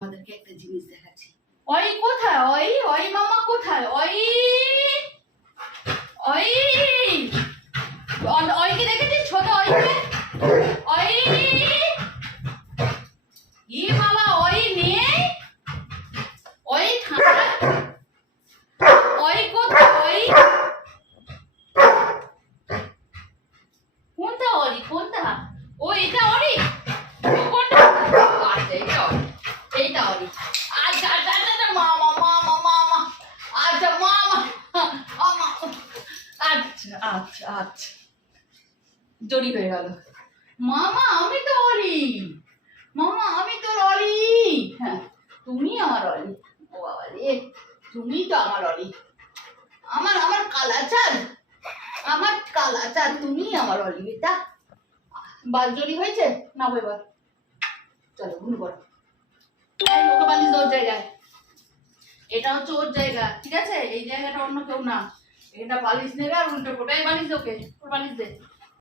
আমাদেরকে একটা জিনিস দেখাচ্ছি। ওই কোথায়? ওই ওই মামা কোথায়? ওই ওই ওইকে দেখেছিস? ছোট ওইকে? ওই ই বাবা, ওই নেই, ওই ঠান্ডা, ওই কোথায়? ওই কোনটা? ওরি কোনটা? ও এটা ওরি? কোনটা? আচ্ছা এটা ওরি, এইটা ওরি। আচ্ছা আচ্ছা আচ্ছা, মামা মামা মামা, আচ্ছা মামা মামা, আচ্ছা আচ্ছা আচ্ছা, জড়ি হয়ে গেল। মামা আমি তো অলি, মামা আমি তো অলি। হ্যাঁ তুমি আমার অলি। ও বাবা রে, তুমি তো আমার অলি। আমার আমার কালাচাঁদ, আমার কালাচাঁদ, তুমি আমার অলি বেটা। বাল জড়ি হয়েছে না? এবার চলো ঘুম করো। ওকে বালিশ ওর জায়গায়, এটা হচ্ছে ওর জায়গা, ঠিক আছে? এই জায়গাটা অন্য কেউ না। এটা বালিশ নেবে আর উল্টে পড়বে। এই বালিশ ওকে, ওর বালিশ দে।